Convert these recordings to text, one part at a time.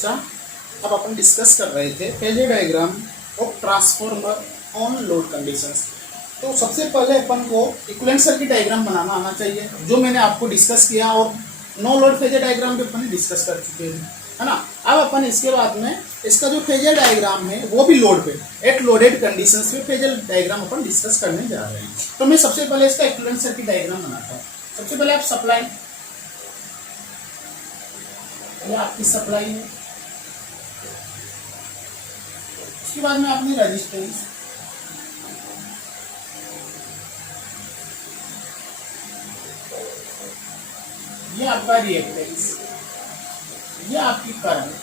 बच्चा, अब अपन डिस्कस कर रहे थे phasor diagram of transformer on load conditions. तो सबसे पहले अपन को इक्विवेलेंट सर्किट डायग्राम बनाना आना चाहिए, जो मैंने आपको डिस्कस किया, और नो लोड फेजर डायग्राम भी अपन डिस्कस कर चुके हैं, है ना। अब अपन इसके बाद में इसका जो फेजर डायग्राम है वो भी लोड पे एट लोडेड कंडीशंस में फेजर डायग्राम अपन डिस्कस करने जा रहे हैं। तो मैं सबसे पहले इसका इक्विवेलेंट सर्किट डायग्राम बनाता हूँ। सबसे पहले आप सप्लाई, ये आपकी सप्लाई है, उसके बाद में अपनी रेजिस्टेंस, ये आपका रिएक्टेंस, ये आपकी करंट,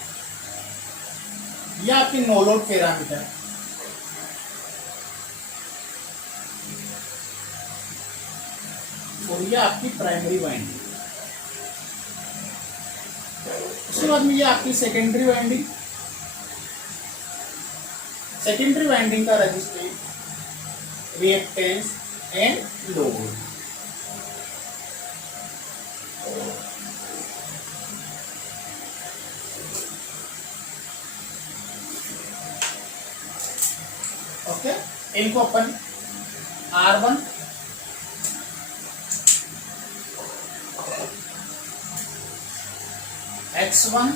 ये आपकी नो लोड पैरामीटर, और ये आपकी प्राइमरी वाइंडिंग। उसके बाद में ये आपकी सेकेंडरी वाइंडिंग, सेकेंडरी वाइंडिंग का resistance, reactance and load. Okay, इनको अपन R1, X1,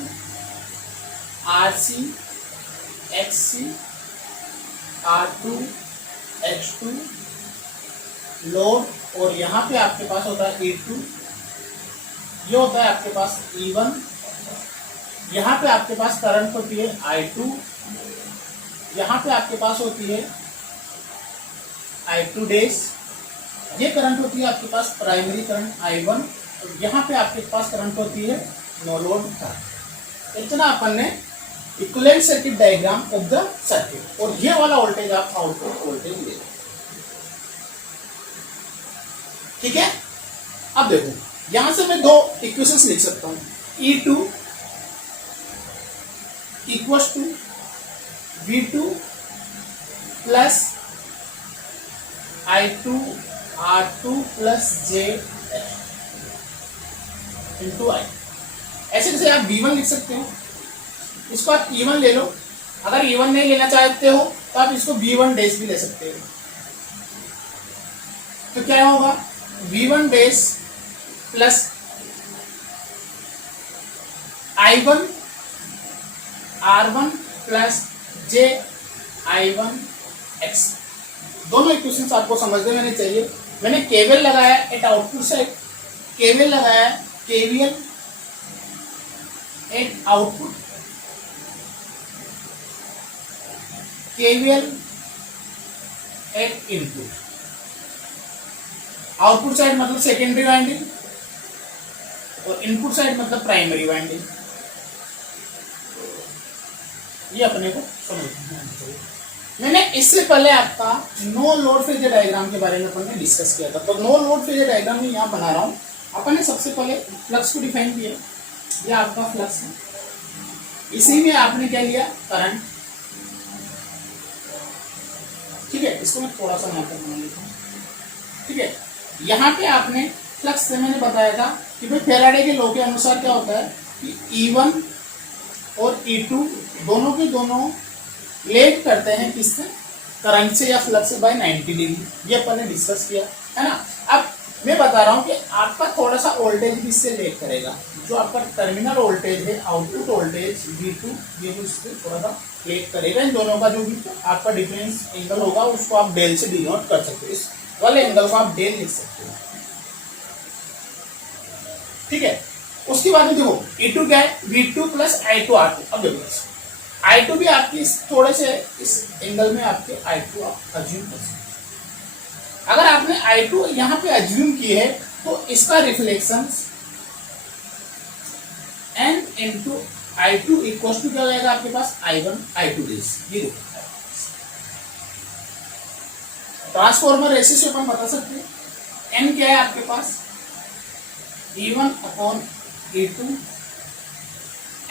RC, XC, R2, X2 load, और यहाँ पे आपके पास होता है E2, ये होता है आपके पास E1, यहाँ पे आपके पास करंट होती है I2, यहाँ पे आपके पास होती है I2 डेज, ये करंट होती है आपके पास प्राइमरी करंट I1, और यहाँ पे आपके पास करंट होती है नो लोड करंट। इतना अपन ने equivalent circuit diagram of the circuit, और ये वाला वोल्टेज आप आउटपुट वोल्टेज ले। ठीक है, अब देखो यहां से मैं दो इक्वेशंस लिख सकता हूं, E2 equals to V2 plus I2 R2 plus J into I। ऐसे कैसे आप V1 लिख सकते हो, इसको आप E1 ले लो, अगर E1 नहीं लेना चाहते हो तो आप इसको V1 डैश भी ले सकते हो। तो क्या होगा, V1 dash plus I1 R1 plus J I1 X। दोनों इक्वेशंस आपको समझने में चाहिए। मैंने केवीएल लगाया एट आउटपुट साइड, केवीएल लगाया KVL at output, KVL at input. Output side मतलब सेकेंडरी वाइंडिंग और इनपुट साइड मतलब प्राइमरी वाइंडिंग। ये अपने को समझना चाहिए। मैंने इससे पहले आपका नो लोड फेजर डायग्राम के बारे में अपन ने डिस्कस किया था, तो नो लोड फेजर डायग्राम में यहाँ बना रहा हूँ। अपन ने सबसे पहले फ्लक्स को डिफाइन किया, ये आपका फ्लक्स है, इसी में आपने क्या लिया, करंट। ठीक है, इसको मैं थोड़ा सा यहाँ पर बना लेता हूँ। ठीक है, यहाँ पे आपने फ्लक्स से मैंने बताया था कि भाई फैराडे के लॉ के अनुसार क्या होता है कि E1 और E2 दोनों के दोनों लेट करते हैं किससे, करंट से या फ्लक्स से बाय 90 डिग्री। ये अपन ने डिस्कस किया, है ना। अब मैं बता रहा हूँ कि आपका थोड़ा सा वोल्टेज भी इससे लेट करेगा, जो आपका टर्मिनल वोल्टेज है, आउटपुट वोल्टेज V2, ये भी इससे थोड़ा सा लेट करेगा। इन दोनों का जो भी आपका डिफरेंस एंगल होगा उसको आप डेल से डिनोट कर सकते हो, इस वाले एंगल को आप डेल लिख सकते हो। ठीक है, उसके बाद में देखो E2 क्या है, V2 प्लस I2 R2। अब देखो I2 भी आपकी थोड़े से इस एंगल में आपके I2 आप अज्यूम कर सकते हैं। अगर आपने I2 यहाँ पे अज्यूम की है तो इसका reflection N into I2 equal to क्या हो जाएगा आपके पास, I1 I2 डेज। ये देखो ट्रांसफॉर्मर रेशियो से अपन बता सकते हैं N क्या है आपके पास, E1 upon E2,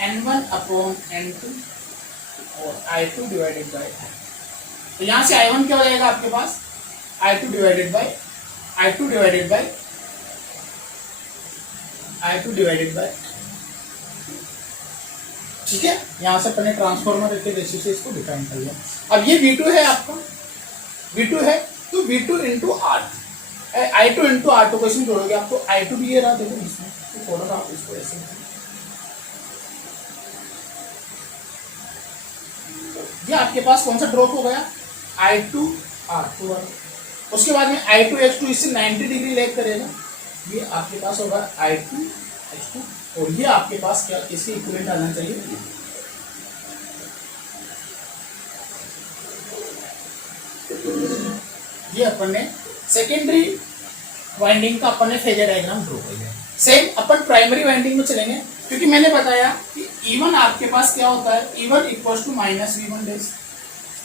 N1 upon N2 और I2 डिवाइडेड बाय I। तो यहां से I1 क्या हो जाएगा आपके पास, I2 divided by I2 divided by. ठीक है, यहाँ से अपने ट्रांसफॉर्मर के बेसिस से इसको डिफाइन कर लिया। अब ये V2 है आपका, V2 है तो V2 into R, I2 into R2 question जोड़ोगे आपको I2 भी ये रहा, देखो इसमें तो थोड़ा सा आप इसको ऐसे, ये आपके पास कौन सा ड्रॉप हो गया, I2 R2। उसके बाद में I2 H2 इससे 90 डिग्री लैग करेगा, ये आपके पास होगा I2 H2, और ये आपके पास क्या इसके इक्विवेलेंट आना चाहिए, ये अपन ने सेकेंडरी वाइंडिंग का अपन ने फेजर डायग्राम ड्रॉ कर लिया। सेम अपन प्राइमरी वाइंडिंग में चलेंगे, क्योंकि मैंने बताया कि E1 आपके पास क्या होता है, E1 equals to minus V1 dash.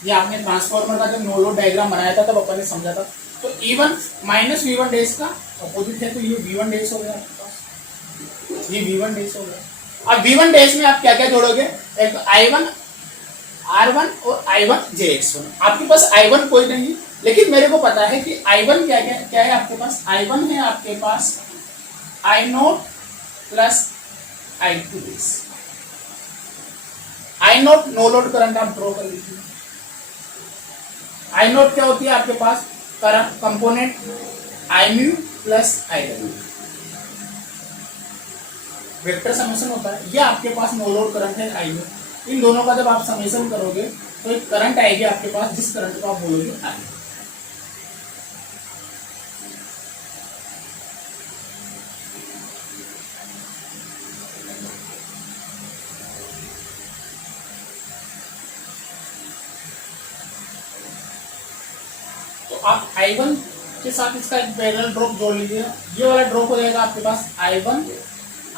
ये आपने ट्रांसफॉर्मर का जब नो लोड डायग्राम बनाया था तब अपन ने समझा था। तो E1 माइनस V1 डैश का अपोजिट है, तो ये V1 डैश हो गया आपके पास, ये V1 डैश हो गया। अब V1 डैश में आप क्या क्या जोड़ोगे, एक I1 R1 और I1 JX1। आपके पास I1 कोई नहीं, लेकिन मेरे को पता है कि I1 क्या क्या क्या है आपके पास, I1 है आपके पास I0 plus I2 base. I0 no load current आप ड्रॉ कर लीजिए। I0 क्या होती है आपके पास, current component Imu plus IW, vector summation होता है। ये आपके पास नो लोड करंट है Imu, इन दोनों का जब आप समेशन करोगे तो एक करंट आएगी आपके पास, जिस करंट को आप बोलोगे I। तो आप I1 के साथ इसका एक पैरेलल ड्रॉप जोड़ लीजिए, ये वाला ड्रॉप हो जाएगा आपके पास I1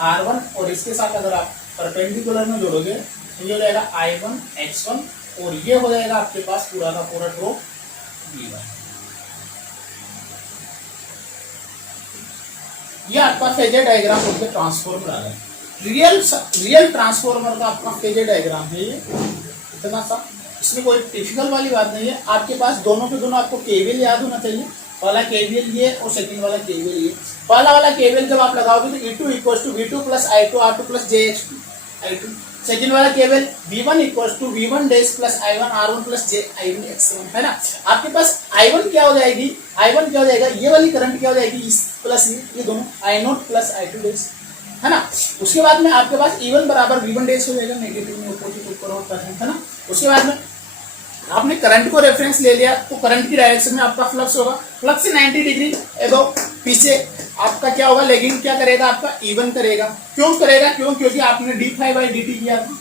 R1, और इसके साथ अगर आप परपेंडिकुलर में जोड़ोगे तो ये हो जाएगा I1 X1, और ये हो जाएगा आपके पास पूरा का पूरा ड्रॉप V1। ये आपका फेजर डायग्राम बोलते हैं ट्रांसफॉर्मर आ रहा है, रियल ट्रांसफॉर्मर का आपका फेजर डायग्राम है ये, इतना सा, इसमें कोई टिपिकल वाली बात नहीं है। आपके पास दोनों के दोनों आपको केवीएल याद होना चाहिए, पहला केवीएल ये और सेकंड वाला केवीएल ये। पहला वाला केवीएल जब आप लगाओगे तो E2 equals to V2 plus I2 R2 plus JX2 I2। Second वाला केवल V1 equals to V1 dash plus I1 R1 plus I1 X1, है ना। आपके पास I1 क्या हो जाएगी, I1 क्या हो जाएगा, ये वाली करंट क्या हो जाएगी, इस प्लस ये दोनों I0 प्लस I2 डैश, है ना। उसके बाद में आपके पास E1 बराबर V1 डैश हो जाएगा, नेगेटिव में अपोजिट ऊपर होता है ना। उसके बाद में आपने करंट को रेफरेंस ले लिया तो करंट की डायरेक्शन में आपका फ्लक्स होगा, फ्लक्स से 90 डिग्री एबो पीछे आपका क्या होगा, लेगिंग क्या करेगा आपका E1 करेगा। क्यों करेगा, क्योंकि आपने d∅dt किया था,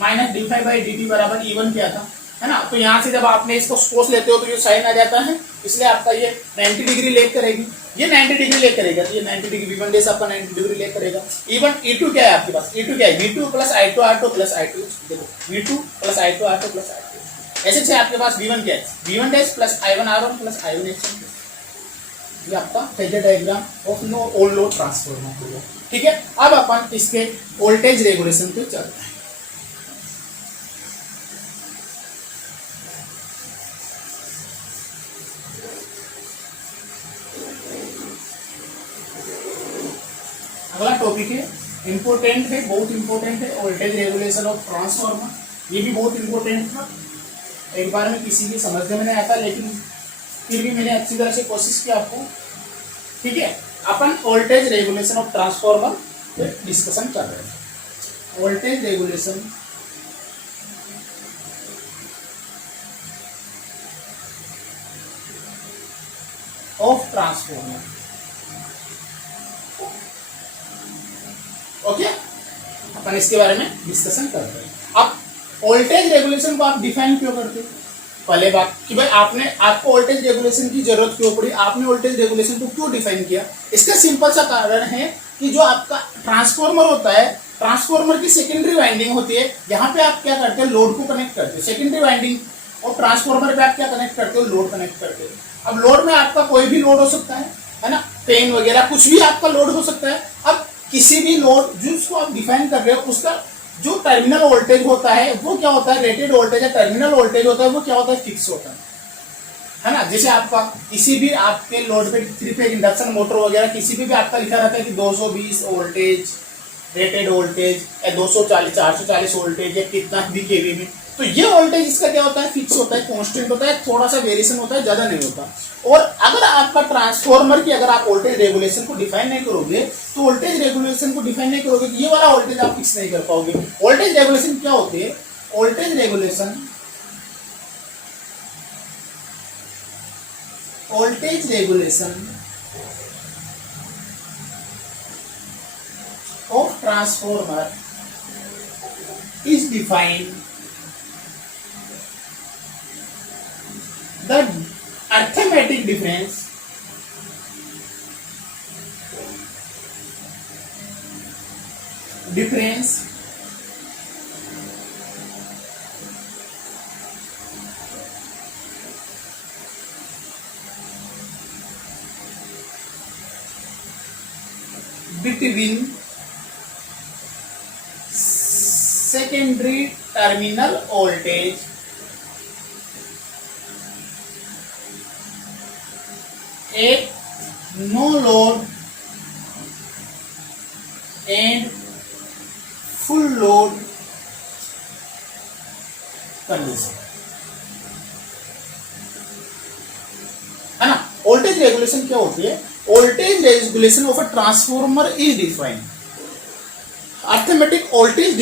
माइनस d∅dt बराबर E1 किया था, है ना। तो यहाँ से जब आपने इसको कोस लेते हो तो ये साइन आ जाता है, इसलिए आपका ये 90 डिग्री लेग करेगी, ये 90 डिग्री लेग करेगा, तो ये 90 डिग्री V1 डैश आपका 90 डिग्री लेग करेगा। E2 क्या है आपके पास, E2 क्या है, V2 plus I2 R2 plus I2, देखो V2 plus I2 R2 plus I2। ऐसे से आपके पास V1 क्या है, V1 dash plus I1 R1 plus I1 X1। ये आपका phasor diagram of know all load transformer हो गया, ठीक है। अब अपन इसके वोल्टेज रेगुलेशन पे चलते हैं। अगला टॉपिक है, इंपोर्टेंट है, बहुत इंपोर्टेंट है, वोल्टेज रेगुलेशन ऑफ ट्रांसफॉर्मर। ये भी बहुत इंपोर्टेंट था, एक बार में किसी की समझने में नहीं आता, लेकिन फिर भी मैंने अच्छी तरह से कोशिश की आपको, ठीक है। अपन वोल्टेज रेगुलेशन ऑफ ट्रांसफॉर्मर पे डिस्कशन कर रहे हैं। Voltage regulation of transformer, okay, अपन इसके बारे में डिस्कशन कर रहे हैं। अब वोल्टेज रेगुलेशन को आप डिफाइन क्यों करते हो, पहले बात कि भाई आपको वोल्टेज रेगुलेशन की जरूरत क्यों पड़ी, आपने वोल्टेज रेगुलेशन को क्यों डिफाइन किया। इसका सिंपल सा कारण है कि जो आपका ट्रांसफॉर्मर होता है, ट्रांसफॉर्मर की सेकेंडरी वाइंडिंग होती है, यहाँ पे आप क्या करते हो, लोड को कनेक्ट करते हो। सेकेंडरी वाइंडिंग और ट्रांसफॉर्मर पे आप क्या कनेक्ट करते हो, लोड कनेक्ट करते हो। अब लोड में आपका कोई भी लोड हो सकता है ना, पेन वगैरह कुछ भी आपका लोड हो सकता है। अब किसी भी लोड जिसको आप डिफाइन कर रहे हो, उसका जो टर्मिनल वोल्टेज होता है वो क्या होता है, रेटेड वोल्टेज है, टर्मिनल वोल्टेज होता है वो क्या होता है, फिक्स होता है ना। जैसे आपका किसी भी आपके लोड पे 3 फेज इंडक्शन मोटर वगैरह किसी भी आपका लिखा रहता है कि 220 वोल्टेज रेटेड वोल्टेज या 240 440 वोल्टेज या कितना भी केवी में, तो ये वोल्टेज इसका क्या होता है, फिक्स होता है, कांस्टेंट होता है, थोड़ा सा वेरिएशन होता है, ज्यादा नहीं होता। और अगर आपका ट्रांसफॉर्मर की अगर आप वोल्टेज रेगुलेशन को डिफाइन नहीं करोगे, तो वोल्टेज रेगुलेशन को डिफाइन नहीं करोगे तो ये वाला वोल्टेज आप फिक्स नहीं कर पाओगे। वोल्टेज रेगुलेशन क्या होती है, voltage regulation of transformer is defined the arithmetic difference between secondary terminal voltage at no load and full load condition, है ना। वोल्टेज रेगुलेशन क्या होती है, voltage regulation of a transformer is defined arithmetic voltage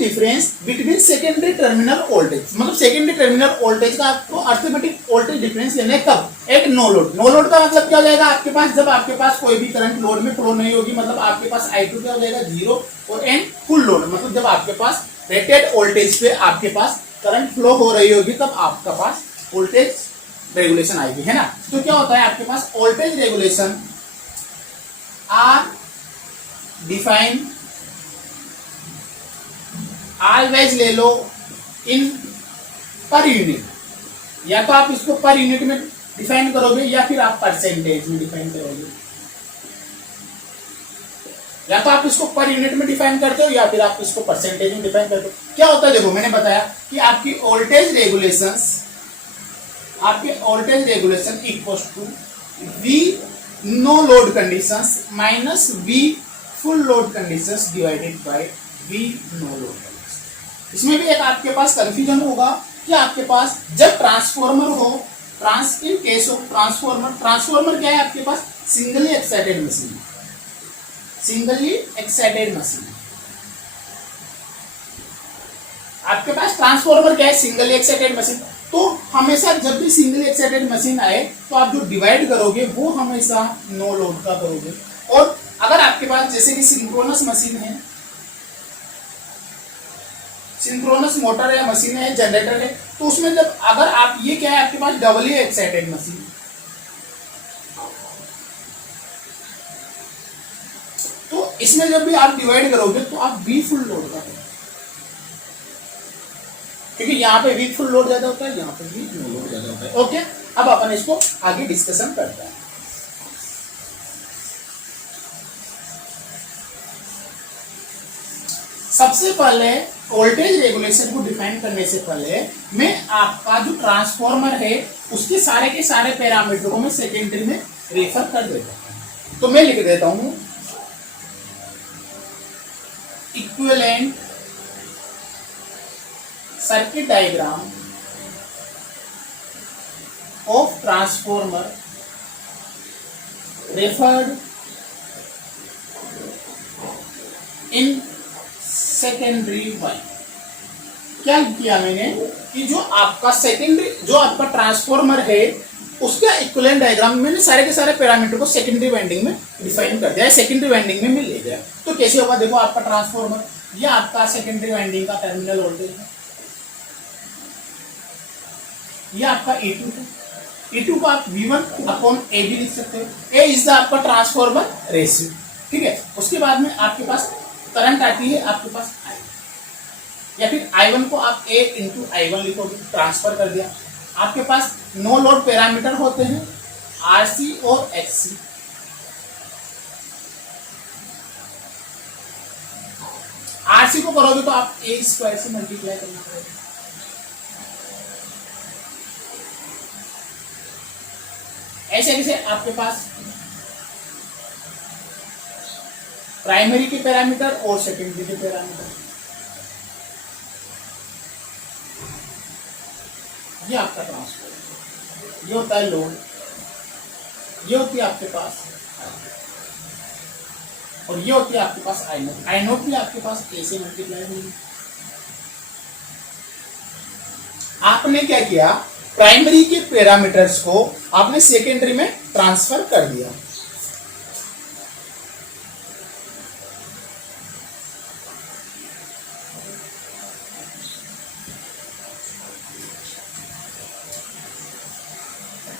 difference between secondary terminal voltage, मतलब secondary terminal voltage का आपको arithmetic voltage difference लेना है कब, एक नो लोड। नो लोड का मतलब क्या हो जाएगा आपके पास, जब आपके पास कोई भी करंट लोड में फ्लो नहीं होगी, मतलब आपके पास I2 क्या हो जाएगा 0 और एन फुल लोड, मतलब जब आपके पास रेटेड वोल्टेज पे आपके पास करंट फ्लो हो रही होगी तब आपका पास वोल्टेज रेगुलेशन आएगी, है ना। तो क्या होता है आपके पास voltage regulation are define, always ले लो इन पर यूनिट, या तो आप इसको पर यूनिट में डिफाइन करोगे या फिर आप परसेंटेज में डिफाइन करोगे, या तो आप इसको पर यूनिट में डिफाइन करते हो या फिर आप इसको परसेंटेज में डिफाइन करते हो। क्या होता है देखो, मैंने बताया कि आपकी voltage regulation equals to V no load conditions minus V full load conditions divided by V no load conditions. इसमें भी एक आपके पास कंफ्यूजन होगा कि आपके पास जब ट्रांसफॉर्मर हो, इन केस ऑफ ट्रांसफॉर्मर क्या है आपके पास, सिंगली एक्साइटेड मशीन। आपके पास ट्रांसफॉर्मर क्या है, सिंगली एक्साइटेड मशीन। तो हमेशा जब भी सिंगली एक्साइटेड मशीन आए तो आप जो डिवाइड करोगे वो हमेशा नो लोड का करोगे। और अगर आपके पास जैसे कि सिंक्रोनस मशीन है, सिंक्रोनस मोटर या मशीन है, जनरेटर है, तो उसमें जब अगर आप ये क्या है आपके पास डबली एक्साइटेड मशीन, तो इसमें जब भी आप डिवाइड करोगे तो आप बी फुल लोड का करोगे, क्योंकि यहाँ पे वीक फुल लोड ज्यादा होता है, यहाँ पे वीक नो लोड ज्यादा होता है। ओके, अब अपन इसको आगे डिस्कशन करते हैं। सबसे पहले वोल्टेज रेगुलेशन को डिफाइन करने से पहले मैं आपका जो ट्रांसफॉर्मर है उसके सारे के सारे पैरामीटर को मैं सेकेंडरी में रेफर कर देता हूं। तो मैं लिख देता हूं equivalent circuit diagram of transformer referred in secondary one. क्या किया मैंने कि जो आपका सेकेंडरी, जो आपका ट्रांसफॉर्मर है उसका इक्विवेलेंट डायग्राम मैंने सारे के सारे पैरामीटर को सेकेंडरी वाइंडिंग में डिफाइन कर दिया, सेकेंडरी वाइंडिंग में ले गया। तो कैसे होगा देखो, आपका ट्रांसफॉर्मर, ये आपका सेकेंडरी वाइंडिंग का टर्मिनल वोल्टेज है, ये आपका E2 है, E2 को आप V1 अपॉन A भी लिख सकते हो। A इज द आपका ट्रांसफॉर्मर रेशियो, ठीक है। उसके बाद में आपके पास करंट आती है आपके पास I, या फिर I1 को आप A इंटू I1 लिखोगे, ट्रांसफर कर दिया। आपके पास नो लोड पैरामीटर होते हैं RC और XC। RC को करोगे तो आप A स्क्वायर से मल्टीप्लाई करना पड़ेगा, ऐसे कैसे आपके पास प्राइमरी के पैरामीटर और सेकेंडरी के पैरामीटर। ये आपका ट्रांसफर, ये होता है लोड, ये होती है आपके पास, और ये होती है आपके पास आई नोट। आई नोट भी आपके पास ए से मल्टीप्लाई होगी। आपने क्या किया, प्राइमरी के पैरामीटर्स को आपने सेकेंडरी में ट्रांसफर कर दिया।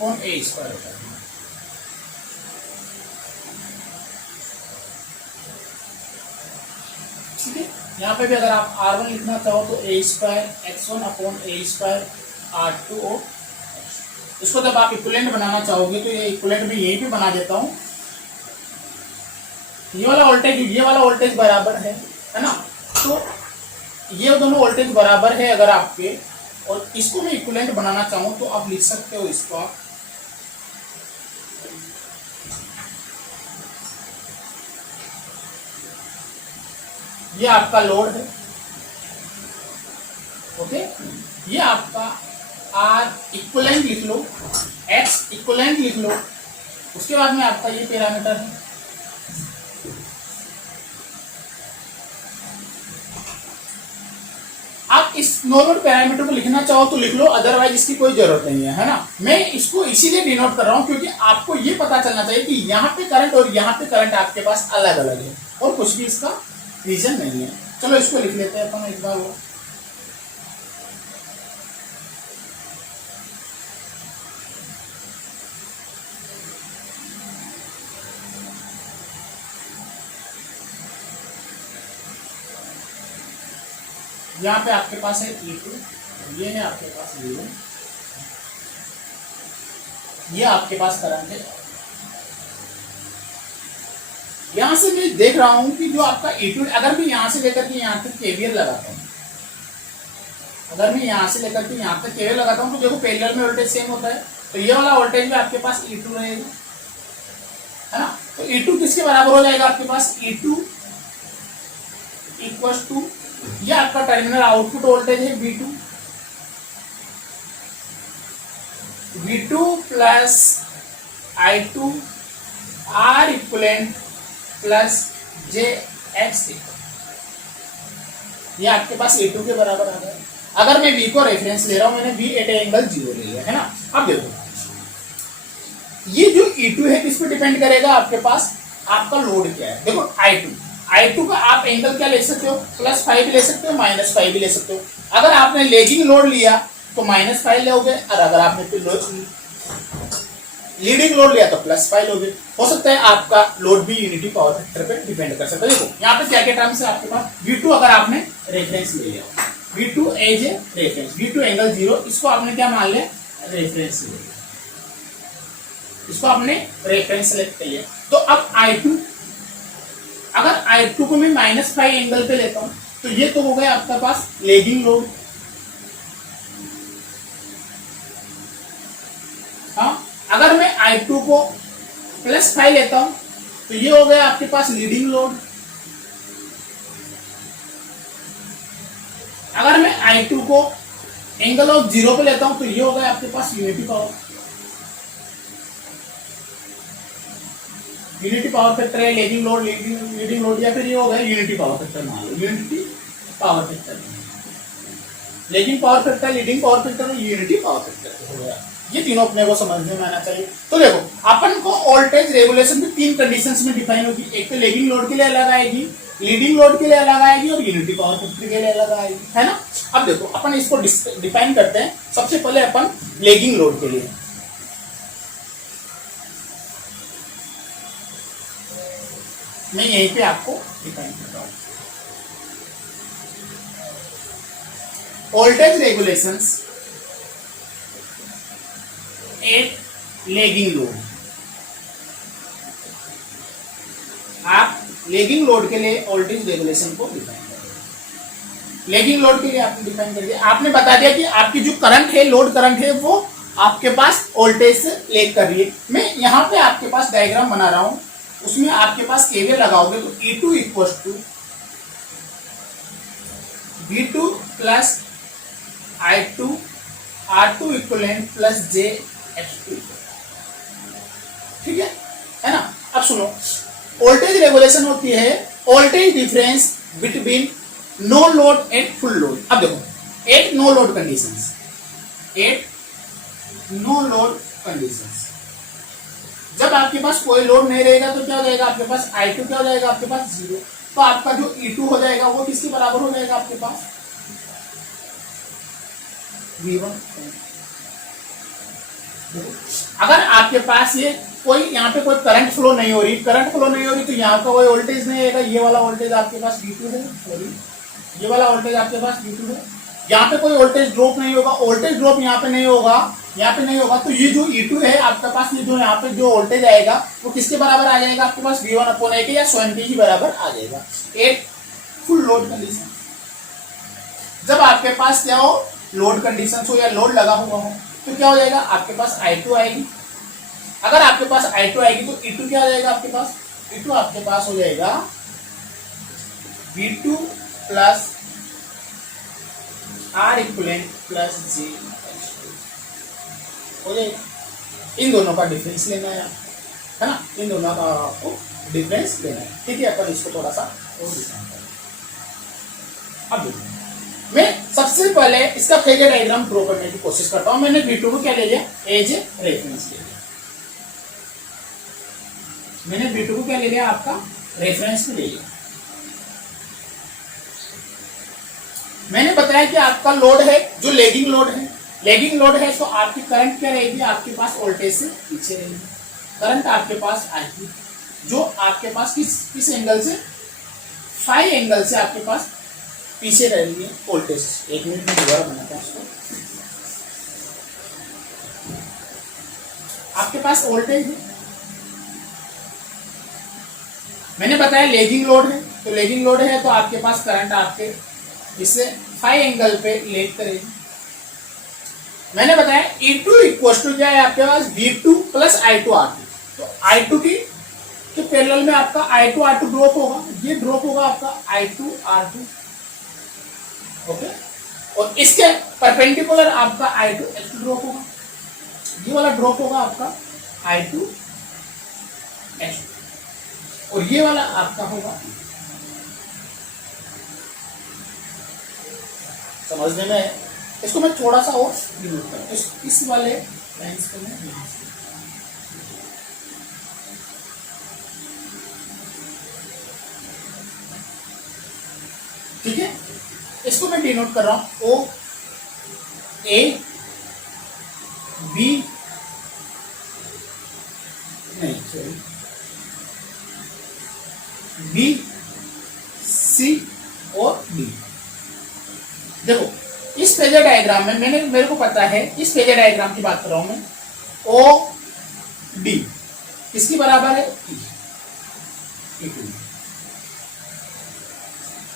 अपॉन ए स्क्वायर होता है। ठीक है, यहाँ पे भी अगर आप R1 लिखना चाहो तो ए स्क्वायर x1 अपॉन ए स्क्वायर R2O। इसको जब आप इक्विवेलेंट बनाना चाहोगे तो ये इक्विवेलेंट भी यहीं पे बना देता हूँ। ये वाला वोल्टेज बराबर है ना, तो ये दोनों वोल्टेज बराबर है अगर आपके, और इसको मैं इक्विवेलेंट बनाना चाहूँ तो आप लिख सकते हो इसको आप ये आपका लोड है, ओके, ये आपका आर इक्विवेलेंट लिख लो, एक्स इक्विवेलेंट लिख लो, उसके बाद में आपका ये पैरामीटर है। आप इस नॉर्मल पैरामीटर को लिखना चाहो तो लिख लो, अदरवाइज इसकी कोई जरूरत नहीं है ना। मैं इसको इसीलिए डिनोट कर रहा हूं क्योंकि आपको ये पता चलना चाहिए कि यहाँ पे करंट और यहाँ पे करंट आपके पास अलग अलग है, और कुछ भी इसका रीजन नहीं है। चलो इसको लिख लेते हैं अपन एक बार वो। यहाँ पे आपके पास है E2, ये है आपके पास V1, ये आपके पास करंट है। यहां से मैं देख रहा हूं कि जो आपका E2, अगर मैं यहां से लेकर के यहां तक KVL लगाता हूं, अगर मैं यहां से लेकर के यहां तक KVL लगाता हूं तो देखो पैरेलल में वोल्टेज सेम होता है, तो ये वाला वोल्टेज भी आपके पास E2 रहेगा, है ना। तो E2 किसके बराबर हो जाएगा आपके पास, E2 इक्वल टू, ये आपका टर्मिनल आउटपुट वोल्टेज है V2 plus I2 R equivalent plus JX, ये आपके पास A2 के बराबर आ गया। अगर मैं V को रेफरेंस ले रहा हूं, मैंने V एट एंगल 0 ले लिया है ना। अब देखो ये जो E2 है किस पे डिपेंड करेगा, आपके पास आपका लोड क्या है। देखो I2 का आप एंगल क्या ले सकते हो, +5 भी ले सकते हो, -5 भी ले सकते हो। अगर आपने लेगिंग लोड लिया तो -5 लोगे, और अगर आपने लीडिंग लोड लिया तो +5 लोगे। हो सकता है आपका लोड भी यूनिटी पावर फैक्टर पे डिपेंड कर सकता है। देखो यहाँ पे क्या क्या टर्म्स है आपके पास, V2 अगर आपने रेफरेंस ले लिया, V2 as a reference, V2 angle 0, इसको आपने क्या मान लिया, रेफरेंस ले लिया, इसको आपने रेफरेंस सेलेक्ट कर लिया। तो अब I2, अगर I2 को मैं -5 एंगल पे लेता हूं तो ये तो हो गया आपका पास लेगिंग लोड। हाँ, अगर मैं I2 को +5 लेता हूं तो ये हो गया आपके पास लीडिंग लोड। अगर मैं I2 को एंगल ऑफ 0 पे लेता हूं तो ये हो गया आपके पास unity power. Unity power factor है लीडिंग लोड, लीडिंग लोड, या फिर ये हो गया यूनिटी पावर फैक्टर, मान लो यूनिटी पावर फैक्टर, लेकिन power factor, leading power factor और यूनिटी पावर फैक्टर हो गया। ये तीनों अपने को समझने में आना चाहिए। तो देखो अपन को वोल्टेज रेगुलेशन भी 3 कंडीशंस में डिफाइन होगी, एक तो लेगिंग लोड के लिए अलग आएगी, लीडिंग लोड के लिए अलग आएगी, और यूनिटी पावर फैक्टर के लिए अलग आएगी, है ना। अब देखो अपन इसको डिफाइन करते हैं। सबसे पहले अपन लेगिंग लोड के लिए, मैं यहीं पे आपको डिफाइन करता हूं, voltage regulations at lagging load. आप लेगिंग लोड के लिए वोल्टेज रेगुलेशन को डिफाइन करें। लेगिंग लोड के लिए आपने डिफाइन कर दिया, आपने बता दिया कि आपकी जो करंट है, लोड करंट है, वो आपके पास वोल्टेज से लेग कर रही है। मैं यहाँ पे आपके पास डायग्राम बना रहा हूं उसमें आपके पास केवीएल लगाओगे तो E2 equal to V2 plus I2 R2 equivalent plus JX2। ठीक है ना। अब सुनो, वोल्टेज रेगुलेशन होती है voltage difference between no load and full load. अब देखो at no load conditions, at no load conditions, जब आपके पास कोई लोड नहीं रहेगा तो क्या हो जाएगा आपके पास I2 क्या हो जाएगा आपके पास 0, तो आपका जो E2 हो जाएगा वो किसके बराबर हो जाएगा आपके पास V1। अगर आपके पास ये कोई यहाँ पे कोई करंट फ्लो नहीं हो रही, करंट फ्लो नहीं हो रही तो यहाँ का कोई वोल्टेज नहीं आएगा, ये वाला वोल्टेज आपके पास V2 है, सॉरी ये वाला वोल्टेज आपके पास V2 है। यहाँ पे कोई वोल्टेज ड्रॉप नहीं होगा, वोल्टेज ड्रॉप यहाँ पे नहीं होगा, यहाँ पे नहीं होगा, तो ये जो E2 है आपके पास, ये जो यहाँ पे जो वोल्टेज आएगा वो किसके बराबर आ जाएगा आपके पास V1/A के या स्वयं के ही बराबर आ जाएगा। एक फुल लोड कंडीशन, जब आपके पास क्या हो लोड कंडीशन हो या लोड लगा हुआ हो तो क्या हो जाएगा आपके पास I2 आएगी। अगर आपके पास I2 आएगी तो E2 क्या हो जाएगा आपके पास, E2 आपके पास हो जाएगा V2 plus R equivalent plus JX2 हो जाएगा। इन दोनों का डिफरेंस लेना है ना, इन दोनों का आपको डिफरेंस लेना है। ठीक है, अपन इसको थोड़ा सा और दिखाएंगे। अब देखो मैं सबसे पहले इसका फेजर डायग्राम ड्रॉ करने की कोशिश करता हूं। मैंने V2 को क्या ले लिया एज ए रेफरेंस ले लिया, मैंने V2 को क्या ले लिया आपका रेफरेंस में ले लिया। मैंने बताया कि आपका लोड है जो लेगिंग लोड है, लेगिंग लोड है तो आपकी करंट क्या रहेगी आपके पास वोल्टेज से पीछे रहेगी। करंट आपके पास आएगी जो आपके पास किस एंगल से, फाई एंगल से आपके पास पीछे रह रही है वोल्टेज। एक मिनट में दोबारा बनाता हूं इसको। आपके पास वोल्टेज है, मैंने बताया लेगिंग लोड है, तो लेगिंग लोड है तो आपके पास करंट आपके इससे फाई एंगल पे लेग करेगी। मैंने बताया E2 इक्वल टू क्या है आपके पास V2 प्लस I2 R2, तो I2 की के पैरेलल में आपका I2 R2 ड्रॉप होगा, ये ड्रॉप होगा आपका I2 R2, ओके। और इसके परपेंडिकुलर आपका I2 X2 ड्रॉप होगा, ये वाला ड्रॉप होगा आपका I2 X2 और ये वाला आपका होगा। समझने में इसको मैं थोड़ा सा और डिनोट करूं, इस वाले लाइंस को मैं ठीक है, इसको मैं डिनोट कर रहा हूं O A B नहीं सॉरी B C और D। देखो इस फेजर डायग्राम में मेरे को पता है, इस फेजर डायग्राम की बात कर रहा हूं मैं, O D किसकी बराबर है E,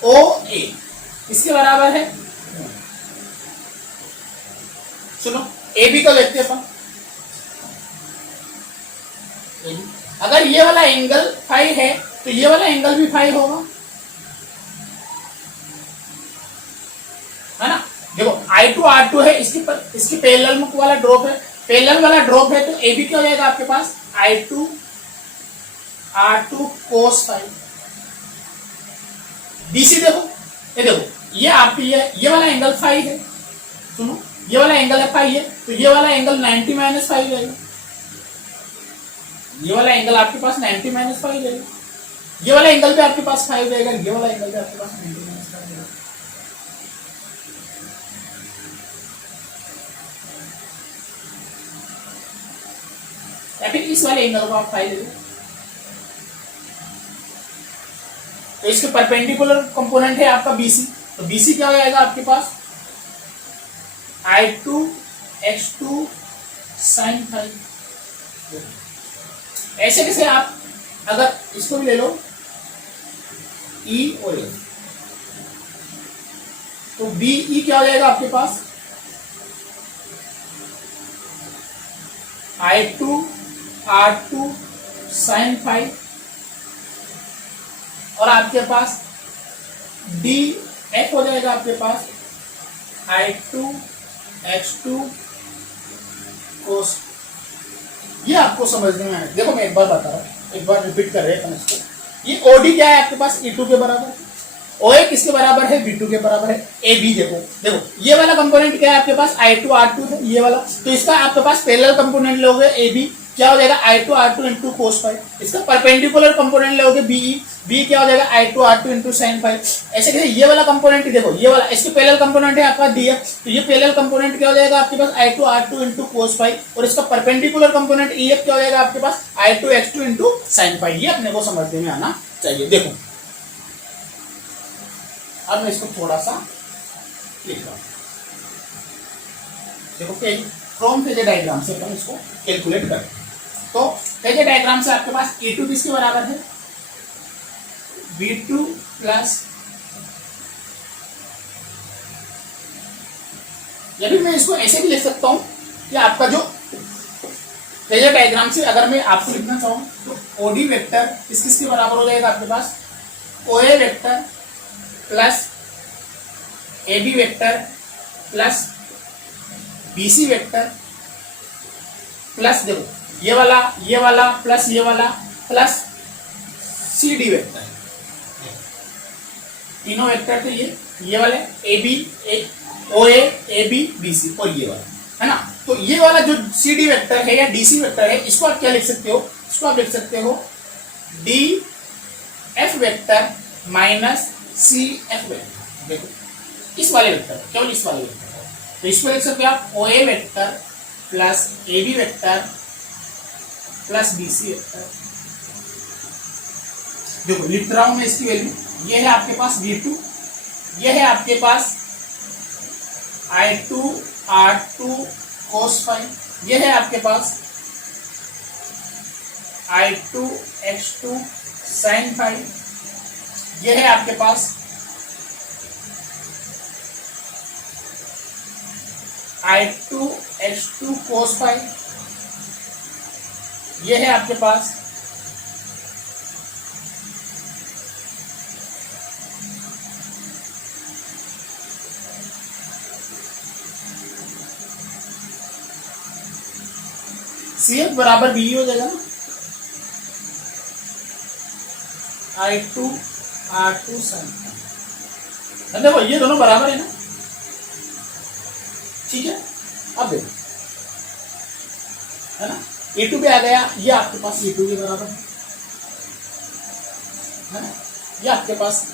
O A किसके बराबर है, सुनो ए बी का देखते अपन। अगर ये वाला एंगल फाई है तो ये वाला एंगल भी फाई होगा, है ना। देखो I2 R2 है, इसकी पैरेलल में वाला ड्रॉप है, पैरेलल वाला ड्रॉप है तो ए बी क्या हो जाएगा आपके पास I2 R2 cos phi. BC देखो, ये देखो ये आपकी ये वाला एंगल फाई है, सुनो ये वाला एंगल है फाई है तो ये वाला एंगल 90 माइनस फाई रहेगा, ये वाला एंगल आपके पास 90 माइनस फाई रहेगा, ये वाला एंगल भी आपके पास 5 रहेगा, ये वाला एंगल भी आपके पास 90 माइनस 5 रहेगा। या फिर इस वाले एंगल को आप 5 ले लो तो इसके परपेंडिकुलर कंपोनेंट है आपका BC, तो BC क्या हो जाएगा आपके पास I2 X2 sin फाई। ऐसे कैसे आप अगर इसको भी ले लो E और A तो BE क्या हो जाएगा आपके पास I2 R2 sin फाई और आपके पास डी एफ हो जाएगा आपके पास I2 X2 कोस। ये आपको समझने में आए। देखो मैं एक बार बता रहा हूँ, एक बार रिपीट कर रहे हैं इसको। ये OD क्या है आपके पास E2 के बराबर, OA किसके बराबर है V2 के बराबर है, AB देखो देखो ये वाला कंपोनेंट क्या है आपके पास I2 R2 है ये वाला, तो इसका आपके पास पैरेलल कंपोनेंट लोगे AB क्या हो जाएगा I2 R2 into cos phi, इसका परपेंडिकुलर कंपोनेंट लोगे BE क्या हो जाएगा I2 R2 into sine phi. ऐसे कैसे ये वाला कंपोनेंट देखो ये वाला इसके पैरेलल कंपोनेंट है आपका DF, तो ये पैरेलल कंपोनेंट क्या हो जाएगा आपके पास I2 R2 into cos phi, और इसका परपेंडिकुलर कंपोनेंट EF क्या हो जाएगा आपके पास I2 X2 into sine phi. ये अपने को समझने में आना चाहिए। देखो अब मैं इसको थोड़ा सा लिख रहा हूं, देखो फ्रॉम फेजर डायग्राम से अपन इसको कैलकुलेट करें। तो फेजर डायग्राम से आपके पास E2 किसके बराबर है V2 प्लस, या फिर मैं इसको ऐसे भी लिख सकता हूं कि आपका जो फेजर डायग्राम से अगर मैं आपको लिखना चाहूं तो OD वेक्टर किस किसके बराबर हो जाएगा आपके पास OA vector plus AB vector plus BC vector plus देखो ये वाला प्लस ये वाला प्लस CD वेक्टर, तीनों वेक्टर थे ये वाले AB OA AB BC और ये वाला है ना। तो ये वाला जो CD वेक्टर है या DC वेक्टर है इसको आप क्या लिख सकते हो, इसको आप लिख सकते हो DF vector minus CF vector. देखो इस वाले वेक्टर केवल इस वाले वेक्टर, तो इसको लिख सकते हो आप OA vector plus AB vector plus BC vector. देखो लिख रहा हूं मैं इसकी वैल्यू, ये है आपके पास V2, ये है आपके पास I2 R2 cos फाई, ये है आपके पास I2 X2 sin फाई, ये है आपके पास I2 X2 cos फाई, ये है आपके पास CF बराबर BE हो जाएगा ना, I2 R2 sin। देखो ये दोनों बराबर है ना, ठीक है। अब देखो है ना A2 पे आ गया, ये आपके पास E2 के बराबर है ना, ये आपके पास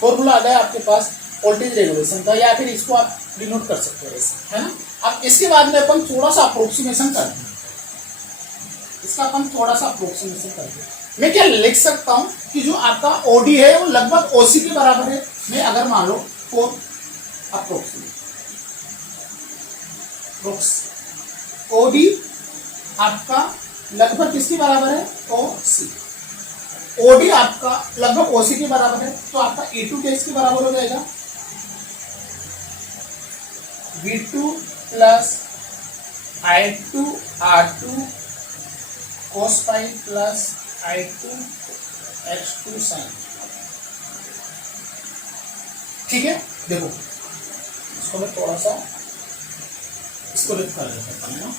फॉर्मूला आ गया आपके पास वोल्टेज रेगुलेशन का, या फिर इसको आप डिनोट कर सकते हो ऐसे है ना। अब इसके बाद में अपन थोड़ा सा अप्रोक्सीमेशन करते हैं, इसका अपन थोड़ा सा अप्रोक्सीमेशन करते हैं। मैं क्या लिख सकता हूं कि जो आपका OD है वो लगभग OC के बराबर है। मैं अगर मान लो फॉर अप्रोक्सीमेट OD आपका लगभग किसके बराबर है OC, OD आपका लगभग OC के बराबर है, तो आपका E2 किसके बराबर हो जाएगा V2 plus I2 R2 cos phi plus I2 X2 sin। ठीक है। देखो इसको मैं थोड़ा सा इसको लिख कर देता हूं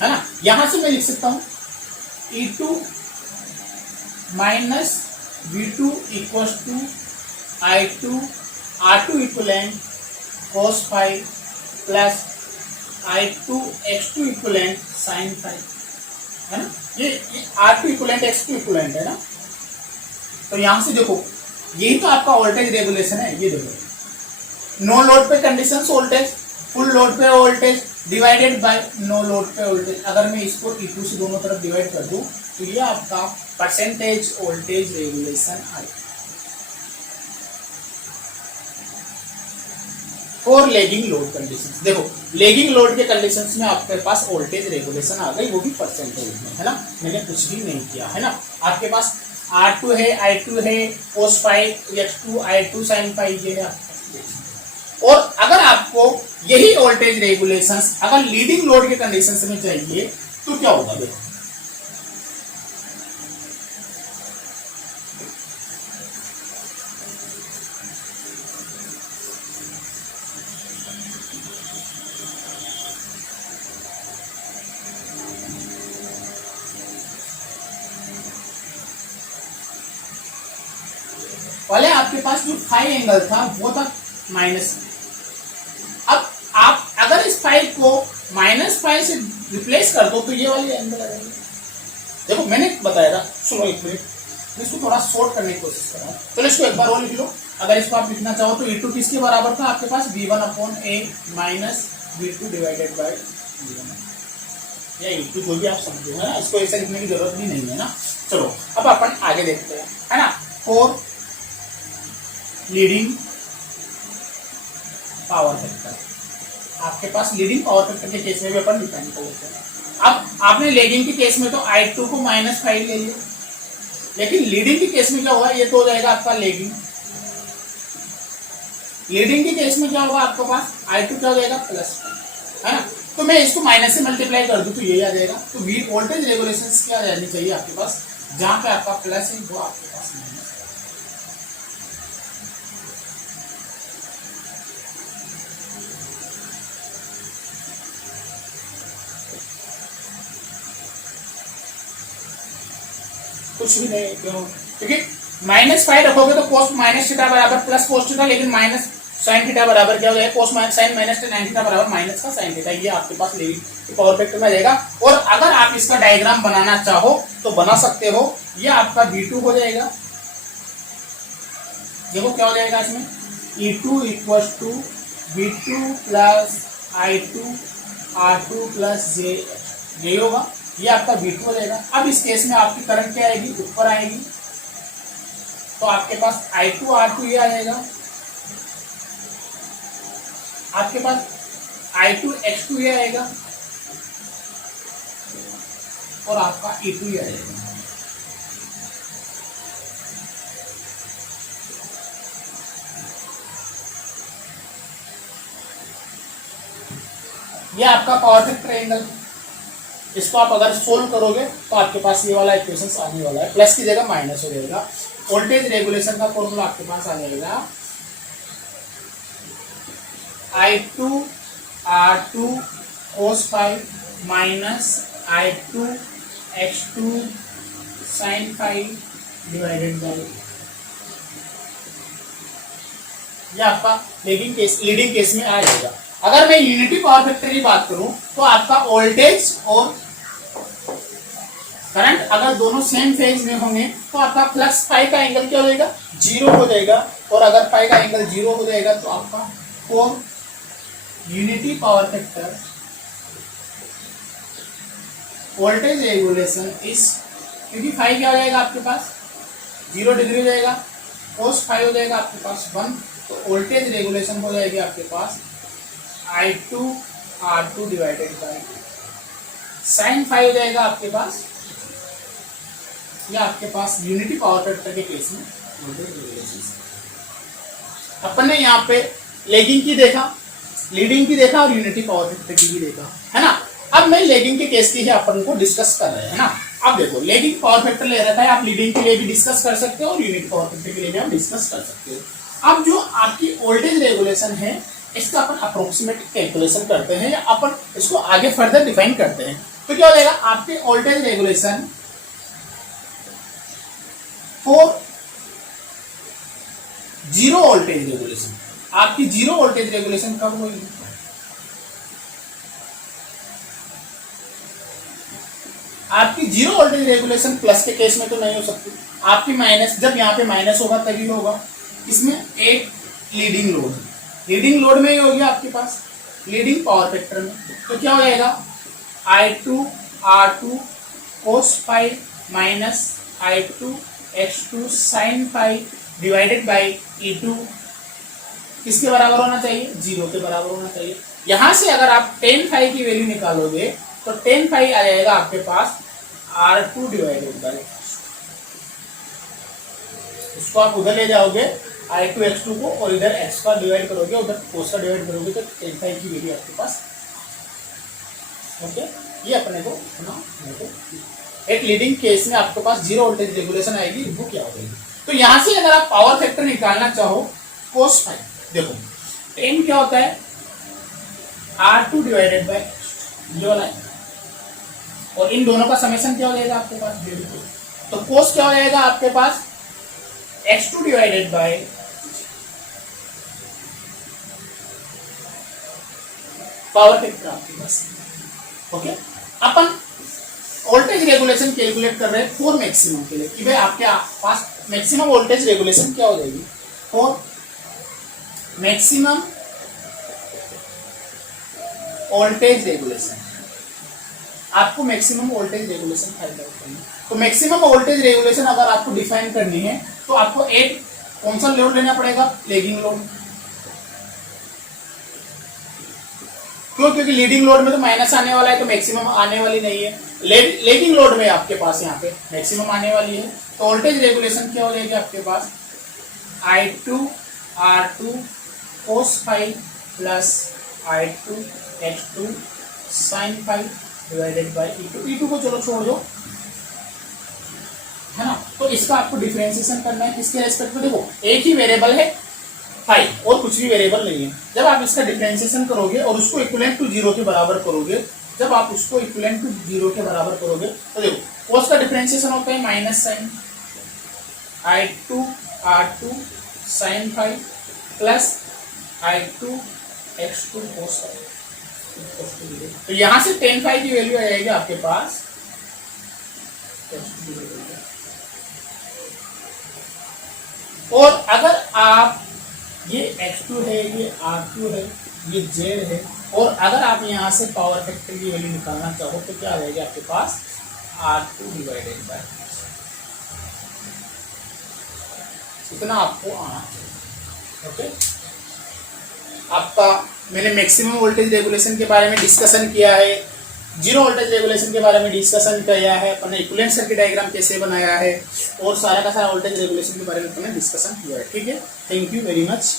है ना, यहां से मैं लिख सकता हूं E2 minus V2 equal to I2 R2 equivalent cos phi plus I2 X2 equivalent sin phi है ना, ये R2 इक्वलेंट X2 इक्वलेंट है ना। तो यहां से देखो यही तो आपका वोल्टेज रेगुलेशन है। ये देखो नो लोड पे कंडीशन वोल्टेज, फुल लोड पे voltage divided by no load पे वोल्टेज। अगर मैं इसको E2 से दोनों तरफ डिवाइड कर दूं तो ये आपका परसेंटेज वोल्टेज रेगुलेशन आएगा फॉर लेगिंग लोड कंडीशंस। देखो लेगिंग लोड के कंडीशंस में आपके पास वोल्टेज रेगुलेशन आ गई, वो भी परसेंटेज में है ना, मैंने कुछ भी नहीं किया है ना। आपके पास R2 है I2 है cos phi X2 I2 sin phi, ये है आपके पास। और अगर आपको यही वोल्टेज रेगुलेशंस अगर लीडिंग लोड के कंडीशंस में चाहिए तो क्या होगा, देखो पहले आपके पास जो फाई एंगल था वो था माइनस। अब आप अगर इस फाई को -फाई से रिप्लेस कर दो तो ये वाली एंगल आ जाएगी। देखो मैंने बताया था, सुनो एक मिनट, मैं इसको थोड़ा शॉर्ट करने की कोशिश कर रहा हूँ। चलो इसको एक बार और लिख लो। अगर इसको आप लिखना चाहो तो E2 किसके बराबर था आपके पास, V1/A minus V2 divided by V1 या E2, जो भी आप समझो है ना, इसको ऐसा लिखने की जरूरत भी नहीं है ना। चलो अब अपन आगे देखते हैं, है ना। फॉर लीडिंग पावर फैक्टर, आपके पास लीडिंग पावर फैक्टर के केस में भी अपन डिफाइन कर लेते हैं। अब आपने लैगिंग के केस में तो I2 को -5 ले लिया, लेकिन लीडिंग के केस में क्या होगा, ये तो हो जाएगा आपका लैगिंग। लीडिंग के केस में क्या होगा आपके पास, I2 क्या हो जाएगा +5, है ना। तो मैं इसको माइनस से मल्टीप्लाई कर दूं तो यही आ जाएगा। तो वी वोल्टेज रेगुलेशन क्या रहनी चाहिए आपके पास, जहां पे आपका प्लस है वो आपके पास माइनस। कुछ भी नहीं, क्यों, क्योंकि -5 रखोगे तो कोस माइनस थीटा बराबर प्लस कोस थीटा, लेकिन माइनस साइन थीटा बराबर क्या हो जाएगा, कोस साइन माइनस tan थीटा बराबर माइनस का साइन थीटा। ये आपके पास लीडिंग पावर फैक्टर में आ जाएगा। और अगर आप इसका डायग्राम बनाना चाहो तो बना सकते हो। ये आपका V2 हो जाएगा, देखो क्या हो जाएगा इसमें, E2 = V2 + I2 R2 + J, यही होगा। ये आपका V2 हो जाएगा। अब इस केस में आपकी करंट क्या आएगी, ऊपर आएगी, तो आपके पास I2 R2 ये आ जाएगा, आपके पास I2 X2 ये आएगा और आपका E2 ये आएगा। ये आपका पावर फैक्टर एंगल। इसको आप अगर सोल्व करोगे तो आपके पास ये वाला इक्वेशन आने वाला है, प्लस की जगह माइनस हो जाएगा। वोल्टेज रेगुलेशन का फॉर्मूला आपके पास आ जाएगा I2 R2 cos phi minus I2 X2 sin phi divided by, ये आपका लीडिंग केस में आ जाएगा। अगर मैं यूनिटी पावर फैक्टर की बात करूं तो आपका वोल्टेज और करंट अगर दोनों सेम फेज में होंगे तो आपका +5 का एंगल क्या हो जाएगा, 0 हो जाएगा। और अगर फाई का एंगल 0 हो जाएगा तो आपका for unity power factor voltage regulation इस, क्योंकि फाई क्या हो जाएगा आपके पास 0 डिग्री हो जाएगा, cos फाई हो जाएगा आपके पास 1, तो वोल्टेज रेगुलेशन हो जाएगी आपके पास I2 R2 divided by sine phi हो जाएगा आपके पास। या आपके पास यूनिटी पावर फैक्टर के केस में वोल्टेज रेगुलेशन अपन ने यहाँ पे लैगिंग की देखा, लीडिंग की देखा और यूनिटी पावर फैक्टर की भी देखा, है ना। अब मैं लैगिंग के केस की ही अपन को डिस्कस कर रहे हैं ना। अब देखो लैगिंग पावर फैक्टर ले रखा है, आप लीडिंग के लिए भी डिस्कस कर सकते हो और यूनिटी पावर फैक्टर के लिए भी आप डिस्कस कर सकते हो। अब जो आपकी वोल्टेज रेगुलेशन है इसका अपन अप्रोक्सीमेट कैलकुलेशन करते हैं या अपन इसको आगे फर्दर डिफाइन करते हैं। तो क्या हो जाएगा, आपके voltage regulation for zero voltage regulation, आपकी जीरो वोल्टेज रेगुलेशन कब होगी, आपकी जीरो वोल्टेज रेगुलेशन प्लस के केस में तो नहीं हो सकती। आपकी माइनस, जब यहाँ पे माइनस होगा तभी होगा। इसमें एक लीडिंग लोड है, लीडिंग लोड में ही होगी आपके पास लीडिंग पावर फैक्टर में। तो क्या हो जाएगा I2 R2 cos phi minus I2 X2 sin phi divided by E2 किसके बराबर होना चाहिए, 0 के बराबर होना चाहिए। यहां से अगर आप tan phi की वैल्यू निकालोगे तो tan phi आ जाएगा आपके पास R2 डिवाइडेड बाई, इसको आप उधर ले जाओगे I2 X2 को और इधर X का डिवाइड करोगे, उधर cos का डिवाइड करोगे तो tan phi की वैल्यू आपके पास। ओके, ये अपने को एक लीडिंग केस में आपके पास जीरो वोल्टेज रेगुलेशन आएगी, वो क्या होगी। तो यहां से अगर आप पावर फैक्टर निकालना चाहो cos phi, देखो tan क्या होता है R2 डिवाइडेड बाय ये वाला है, और इन दोनों का समेशन क्या हो जाएगा आपके पास, तो cos क्या हो जाएगा आपके पास x2 divided by power factor आपके पास। ओके, अपन वोल्टेज रेगुलेशन कैलकुलेट कर रहे हैं फॉर मैक्सिमम के लिए कि भाई आपके पास मैक्सिमम वोल्टेज रेगुलेशन क्या हो जाएगी। फॉर मैक्सिमम वोल्टेज रेगुलेशन, आपको maximum voltage regulation find out करनी है। तो मैक्सिमम वोल्टेज रेगुलेशन अगर आपको डिफाइन करनी है तो आपको एक कौन सा लोड लेना पड़ेगा, लैगिंग लोड। क्यों? क्योंकि लीडिंग लोड में तो माइनस आने वाला है, तो मैक्सिमम आने वाली नहीं है। लैगिंग लोड में आपके पास यहाँ पे मैक्सिमम आने वाली है। तो वोल्टेज रेगुलेशन क्या हो जाएगी आपके पास, I2 R2 cos five plus I2 X2 sin five divided by E2 को चलो छोड़ दो, है ना। तो इसका आपको डिफरेंशिएशन करना है किसके रेस्पेक्ट में। देखो एक ही वेरिएबल है फाइव और कुछ भी वेरिएबल नहीं है। जब आप इसका डिफरेंशिएशन करोगे और उसको इक्विवेलेंट टू जीरो के बराबर करोगे, जब आप उसको इक्विवेलेंट टू जीरो के बराबर करोगे तो देखो cos का डिफरेंशिएशन होता है minus sine I2 R2 sin five plus I2 X2 cos five. तो यहां से tan फाइव की वैल्यू आ जाएगी आपके पास और अगर आप ये X2 है, ये R2 है, ये Z है, और अगर आप यहां से पावर फैक्टर की वैल्यू निकालना चाहो तो क्या आ जाएगी आपके पास R2 डिवाइडेड बाय, इतना आपको आना चाहिए। ओके, आपका मैंने मैक्सिमम वोल्टेज रेगुलेशन के बारे में डिस्कशन किया है, जीरो वोल्टेज रेगुलेशन के बारे में डिस्कशन किया है, अपने इक्विवेलेंट सर्किट डायग्राम कैसे बनाया है, और सारा का सारा वोल्टेज रेगुलेशन के बारे में अपने डिस्कशन किया है। ठीक है, थैंक यू वेरी मच।